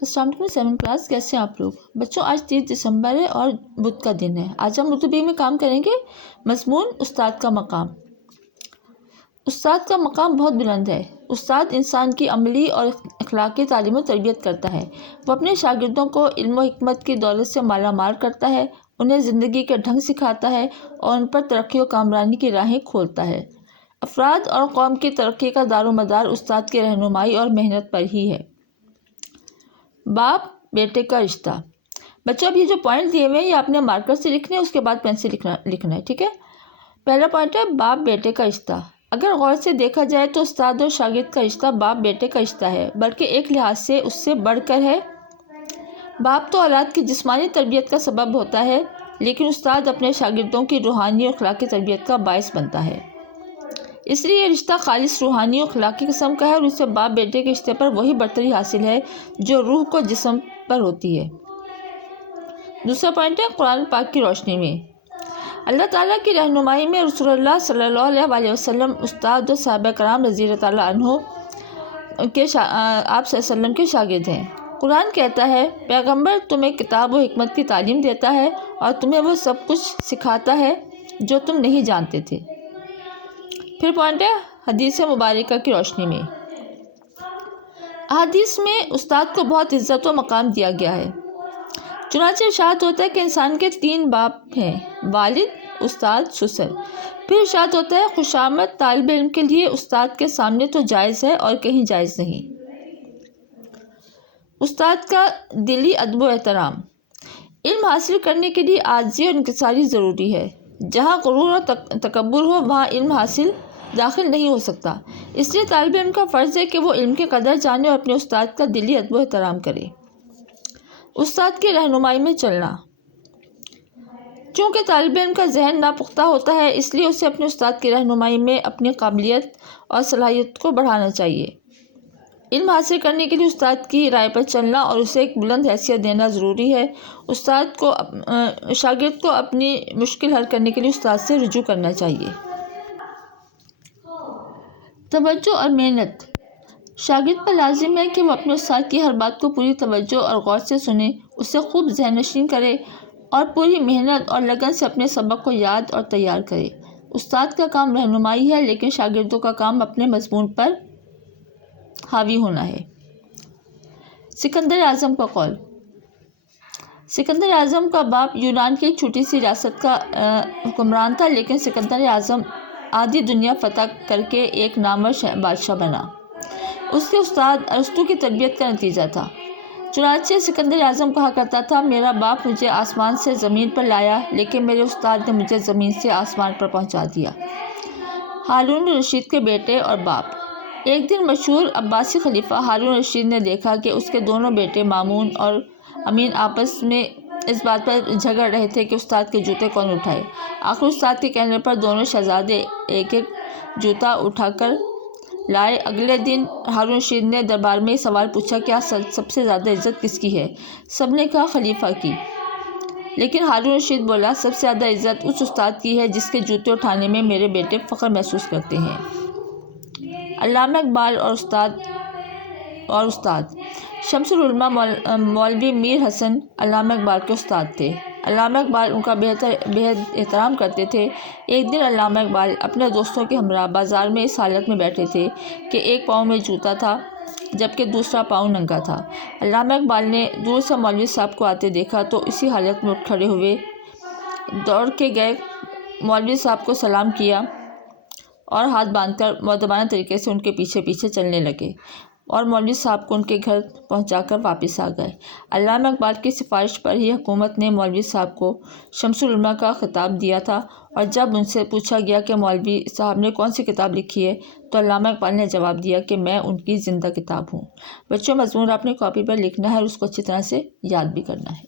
السلام علیکم 7 کلاس، کیسے ہیں آپ لوگ بچوں؟ آج 30 دسمبر ہے اور بدھ کا دن ہے۔ آج ہم اردو میں کام کریں گے مضمون استاد کا مقام۔ استاد کا مقام بہت بلند ہے۔ استاد انسان کی عملی اور اخلاقی تعلیم و تربیت کرتا ہے۔ وہ اپنے شاگردوں کو علم و حکمت کی دولت سے مالا مال کرتا ہے، انہیں زندگی کے ڈھنگ سکھاتا ہے اور ان پر ترقی و کامرانی کی راہیں کھولتا ہے۔ افراد اور قوم کی ترقی کا دار و مدار استاد کی رہنمائی اور محنت پر ہی ہے۔ باپ بیٹے کا رشتہ۔ بچوں اب یہ جو پوائنٹ دیے ہوئے ہیں یہ آپ نے مارکر سے لکھنے ہیں، اس کے بعد پین سے لکھنا ہے، ٹھیک ہے؟ پہلا پوائنٹ ہے باپ بیٹے کا رشتہ۔ اگر غور سے دیکھا جائے تو استاد اور شاگرد کا رشتہ باپ بیٹے کا رشتہ ہے، بلکہ ایک لحاظ سے اس سے بڑھ کر ہے۔ باپ تو اولاد کی جسمانی تربیت کا سبب ہوتا ہے، لیکن استاد اپنے شاگردوں کی روحانی اور اخلاقی تربیت کا باعث بنتا ہے۔ اس لیے یہ رشتہ خالص روحانی اور اخلاقی قسم کا ہے اور اس سے باپ بیٹے کے رشتے پر وہی برتری حاصل ہے جو روح کو جسم پر ہوتی ہے۔ دوسرا پوائنٹ ہے قرآن پاک کی روشنی میں۔ اللہ تعالیٰ کی رہنمائی میں رسول اللہ صلی اللہ علیہ وسلم استاد و صحابہ کرام رضی اللہ تعالیٰ عنہ کے آپ صلی اللہ علیہ وسلم کے شاگرد ہیں۔ قرآن کہتا ہے پیغمبر تمہیں کتاب و حکمت کی تعلیم دیتا ہے اور تمہیں وہ سب کچھ سکھاتا ہے جو تم نہیں جانتے تھے۔ پھر پوائنٹ ہے حدیث مبارکہ کی روشنی میں۔ حدیث میں استاد کو بہت عزت و مقام دیا گیا ہے۔ چنانچہ ارشاد ہوتا ہے کہ انسان کے 3 باپ ہیں، والد، استاد، سسر۔ پھر ارشاد ہوتا ہے خوشامد طالب علم کے لیے استاد کے سامنے تو جائز ہے اور کہیں جائز نہیں۔ استاد کا دلی ادب و احترام۔ علم حاصل کرنے کے لیے عاجزی اور انکساری ضروری ہے۔ جہاں غرور اور تکبر ہو وہاں علم حاصل داخل نہیں ہو سکتا۔ اس لیے طالب علم کا فرض ہے کہ وہ علم کی قدر جانے اور اپنے استاد کا دلی ادب و احترام کرے۔ استاد کی رہنمائی میں چلنا۔ چونکہ طالب علم کا ذہن ناپختہ ہوتا ہے، اس لیے اسے اپنے استاد کی رہنمائی میں اپنی قابلیت اور صلاحیت کو بڑھانا چاہیے۔ علم حاصل کرنے کے لیے استاد کی رائے پر چلنا اور اسے ایک بلند حیثیت دینا ضروری ہے۔ شاگرد کو اپنی مشکل حل کرنے کے لیے استاد سے رجوع کرنا چاہیے۔ توجہ اور محنت۔ شاگرد پر لازم ہے کہ وہ اپنے استاد کی ہر بات کو پوری توجہ اور غور سے سنے، اسے خوب ذہن نشین کرے اور پوری محنت اور لگن سے اپنے سبق کو یاد اور تیار کرے۔ استاد کا کام رہنمائی ہے، لیکن شاگردوں کا کام اپنے مضمون پر حاوی ہونا ہے۔ سکندر اعظم کا قول۔ سکندر اعظم کا باپ یونان کی ایک چھوٹی سی ریاست کا حکمران تھا، لیکن سکندر اعظم آدھی دنیا فتح کر کے ایک نامور بادشاہ بنا۔ اس کے استاد ارسطو کی تربیت کا نتیجہ تھا۔ چنانچہ سکندر اعظم کہا کرتا تھا میرا باپ مجھے آسمان سے زمین پر لایا، لیکن میرے استاد نے مجھے زمین سے آسمان پر پہنچا دیا۔ ہارون الرشید کے بیٹے اور باپ۔ ایک دن مشہور عباسی خلیفہ ہارون الرشید نے دیکھا کہ اس کے دونوں بیٹے مامون اور امین آپس میں اس بات پر جھگڑ رہے تھے کہ استاد کے جوتے کون اٹھائے۔ آخر استاد کے کہنے پر دونوں شہزادے ایک ایک جوتا اٹھا کر لائے۔ اگلے دن ہارون الرشید نے دربار میں سوال پوچھا کیا سب سے زیادہ عزت کس کی ہے؟ سب نے کہا خلیفہ کی، لیکن ہارون الرشید بولا سب سے زیادہ عزت اس استاد کی ہے جس کے جوتے اٹھانے میں میرے بیٹے فخر محسوس کرتے ہیں۔ علامہ اقبال اور استاد۔ شمس العلماء مولوی میر حسن علامہ اقبال کے استاد تھے۔ علامہ اقبال ان کا بہت احترام کرتے تھے۔ ایک دن علامہ اقبال اپنے دوستوں کے ہمراہ بازار میں اس حالت میں بیٹھے تھے کہ ایک پاؤں میں جوتا تھا جبکہ دوسرا پاؤں ننگا تھا۔ علامہ اقبال نے دور سے مولوی صاحب کو آتے دیکھا تو اسی حالت میں اٹھ کھڑے ہوئے دوڑ کے گئے، مولوی صاحب کو سلام کیا اور ہاتھ باندھ کر مؤدبانہ طریقے سے ان کے پیچھے پیچھے چلنے لگے اور مولوی صاحب کو ان کے گھر پہنچا کر واپس آ گئے۔ علامہ اقبال کی سفارش پر ہی حکومت نے مولوی صاحب کو شمس العلماء کا خطاب دیا تھا، اور جب ان سے پوچھا گیا کہ مولوی صاحب نے کون سی کتاب لکھی ہے تو علامہ اقبال نے جواب دیا کہ میں ان کی زندہ کتاب ہوں۔ بچوں مضمون آپ نے کاپی پر لکھنا ہے اور اس کو اچھی طرح سے یاد بھی کرنا ہے۔